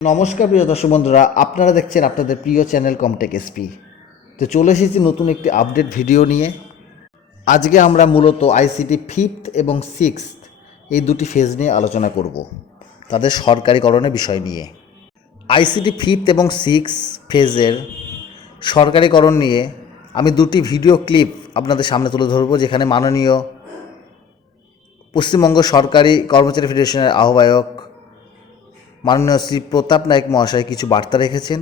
নমস্কার প্রিয় দর্শক বন্ধুরা, আপনারা দেখছেন আপনাদের প্রিয় চ্যানেল কমটেক এসপি। তো চলে এসেছি নতুন একটি আপডেট ভিডিও নিয়ে। আজকে আমরা মূলত আইসিটি ফিফথ এবং সিক্সথ এই দুটি ফেজ নিয়ে আলোচনা করব, তাদের সরকারিকরণের বিষয় নিয়ে। আইসিটি ফিফথ এবং সিক্স ফেজের সরকারিকরণ নিয়ে আমি দুটি ভিডিও ক্লিপ আপনাদের সামনে তুলে ধরব, যেখানে মাননীয় পশ্চিমবঙ্গ সরকারি কর্মচারী ফেডারেশনের আহ্বায়ক মাননীয় শ্রী প্রতাপ নায়ক মহাশয় কিছু বার্তা রেখেছেন।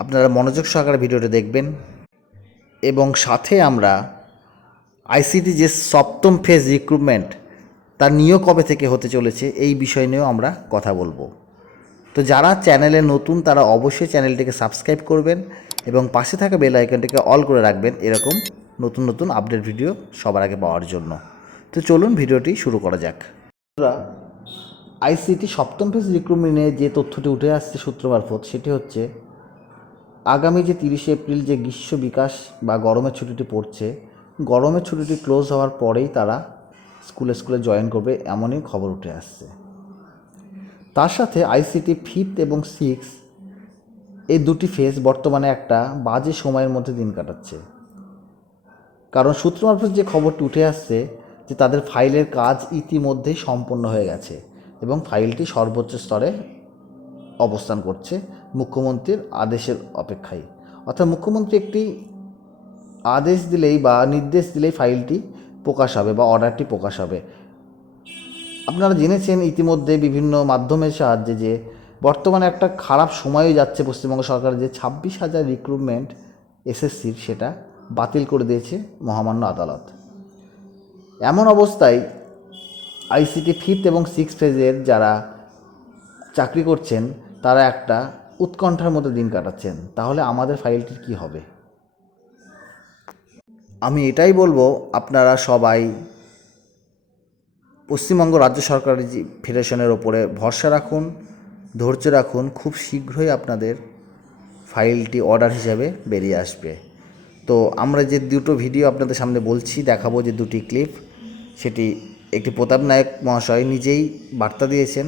আপনারা মনোযোগ সহকারে ভিডিওটি দেখবেন এবং সাথে আমরা আইসিটি যে সপ্তম ফেজ রিক্রুটমেন্ট তার নিয়োগ কবে থেকে হতে চলেছে এই বিষয় নিয়েও আমরা কথা বলবো। তো যারা চ্যানেলে নতুন তারা অবশ্যই চ্যানেলটিকে সাবস্ক্রাইব করবেন এবং পাশে থাকা বেল আইকনটিকে অল করে রাখবেন এরকম নতুন নতুন আপডেট ভিডিও সবার আগে পাওয়ার জন্য। তো চলুন ভিডিওটি শুরু করা যাক। আইসিটি সপ্তম ফেজ রিক্রুটমেন্টে যে তথ্যটি উঠে আসছে সূত্র মারফত, সেটি হচ্ছে আগামী যে 30শে এপ্রিল যে গ্রীষ্ম বিকাশ বা গরমের ছুটিটি পড়ছে, গরমের ছুটিটি ক্লোজ হওয়ার পরেই তারা স্কুলে জয়েন করবে, এমনই খবর উঠে আসছে। তার সাথে আইসিটি ফিফথ এবং সিক্স এই দুটি ফেজ বর্তমানে একটা বাজে সময়ের মধ্যে দিন কাটাচ্ছে। কারণ সূত্র মারফত যে খবরটি উঠে আসছে যে তাদের ফাইলের কাজ ইতিমধ্যেই সম্পন্ন হয়ে গেছে এবং ফাইলটি সর্বোচ্চ স্তরে অবস্থান করছে মুখ্যমন্ত্রীর আদেশের অপেক্ষায়। অর্থাৎ মুখ্যমন্ত্রী একটি আদেশ দিলেই বা নির্দেশ দিলেই ফাইলটি প্রকাশ হবে বা অর্ডারটি প্রকাশ হবে। আপনারা জেনেছেন ইতিমধ্যে বিভিন্ন মাধ্যমের সাহায্যে যে বর্তমানে একটা খারাপ সময়ই যাচ্ছে পশ্চিমবঙ্গ সরকারের, যে 26,000 রিক্রুটমেন্ট এসএসসির সেটা বাতিল করে দিয়েছে মহামান্য আদালত। এমন অবস্থায় আইসিটি ফিফথ এবং সিক্স ফেজের যারা চাকরি করছেন তারা একটা উৎকণ্ঠার মধ্যে দিন কাটাচ্ছেন। তাহলে আমাদের ফাইলটির কি হবে? আমি এটাই বলবো, আপনারা সবাই পশ্চিমবঙ্গ রাজ্য সরকারি ফেডারেশনের ওপরে ভরসা রাখুন, ধৈর্য রাখুন। খুব শীঘ্রই আপনাদের ফাইলটি অর্ডার হিসাবে বেরিয়ে আসবে। তো আমরা যে দুটো ভিডিও আপনাদের সামনে বলছি, দেখাবো যে দুটি ক্লিপ, সেটি একটি প্রতাপ নায়ক মহাশয় নিজেই বার্তা দিয়েছেন।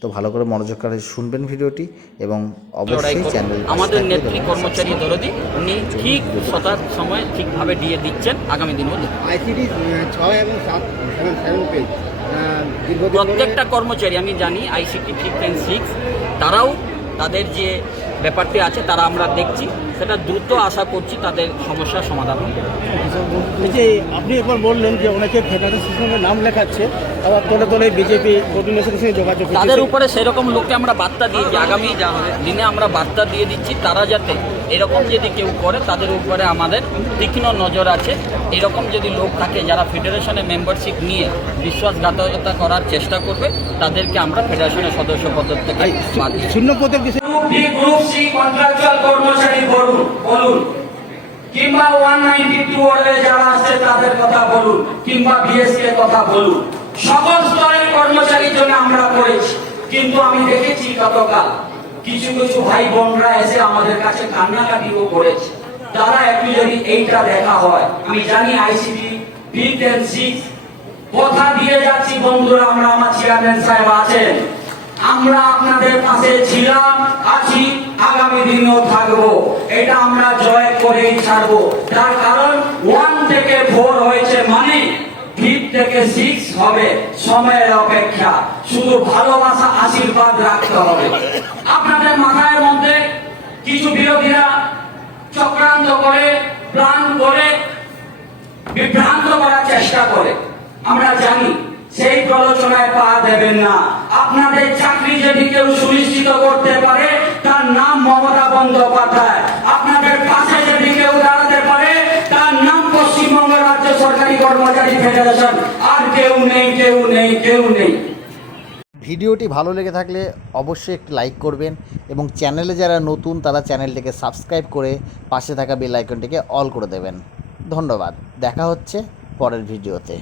তো ভালো করে মনোযোগ করে শুনবেন ভিডিওটি এবং অবশ্যই চ্যানেল আমাদের নেত্রী কর্মচারী দরদি উনি ঠিক সতার সময় ঠিকভাবে দিয়ে দিচ্ছেন। আগামী দিনও আইসিটি 6 এবং 7 পেজ প্রত্যেকটা কর্মচারী আমি জানি আইসিটি ফিফথ অ্যান্ড সিক্স তারাও তাদের যে ব্যাপারটি আছে তারা আমরা দেখছি, সেটা দ্রুত আশা করছি তাদের সমস্যার সমাধান হবে। যে আপনি একবার বললেন যে অনেকে ফেডারেল সিস্টেমে নাম লেখাচ্ছে, আবার তলে তলে বিজেপি কোর্ডিনেশনের সঙ্গে যোগাযোগ, তাদের উপরে সেরকম লোককে আমরা বার্তা দিয়েছি, আগামী দিনে আমরা বার্তা দিয়ে দিচ্ছি তারা যাতে এরকম যদি কেউ করে তাদের উপরে আমাদের তীক্ষ্ণ নজর আছে। এরকম যদি লোক থাকে যারা ফেডারেশনে মেম্বারশিপ নিয়ে বিশ্বাসঘাতকতা করার চেষ্টা করবে, তাদেরকে আমরা ফেডারেশনের সদস্য পদ থেকে শূন্য পদের বিষয়ে গ্রুপ সি কন্ট্রাকচুয়াল কর্মচারী বলুন, কিংবা 192 ওয়ার্ডে যারা আছে তাদের কথা বলুন, কিংবা বিএসসি এর কথা বলুন, সকল স্তরের কর্মচারীর জন্য আমরা করেছি। কিন্তু আমি দেখেছি গতকাল কিছু কিছু ভাই বোনরা এসে আমাদের কাছে কান্নাকাটিও করেছে। তারা একটু যদি এইটা দেখা হয়, আমি জানি আইসিটি ফিফথ এন্ড সিক্স কথা দিয়ে যাচ্ছি বন্ধুরা, আমরা আমার চেয়ারম্যান সাহেব আছেন, আমরা আপনাদের পাশে ছিলাম, আছি, আগামী দিনেও থাকবো। এটা আমরা জয় করেই ছাড়বো। তার কারণ 1 থেকে 4 হয়েছে, মানে 5 থেকে 6 হবে। সময়ের অপেক্ষা, শুধু ভালোবাসা আশীর্বাদ রাখতে হবে। আপনাদের মাথার মধ্যে কিছু বিরোধীরা চক্রান্ত করে, প্ল্যান করে, বিভ্রান্ত করার চেষ্টা করে। আমরা জানি সেই প্রলোচনায় পা দেবেন না। আপনাদের চাকরি যদি কেউ সুনিশ্চিত করতে পারে তার নাম মমতা বন্দ্যোপাধ্যায়। আপনাদের পাশে যদি কেউ দাঁড়াতে পারে তার নাম পশ্চিমবঙ্গ রাজ্য সরকারি কর্মচারী ফেডারেশন। আর কেউ নেই, কেউ নেই, কেউ নেই। ভিডিওটি ভালো লেগে থাকলে অবশ্যই একটি লাইক করবেন এবং চ্যানেলে যারা নতুন তারা চ্যানেলটিকে সাবস্ক্রাইব করে পাশে থাকা বেল আইকনটিকে অল করে দেবেন। ধন্যবাদ। দেখা হচ্ছে পরের ভিডিওতে।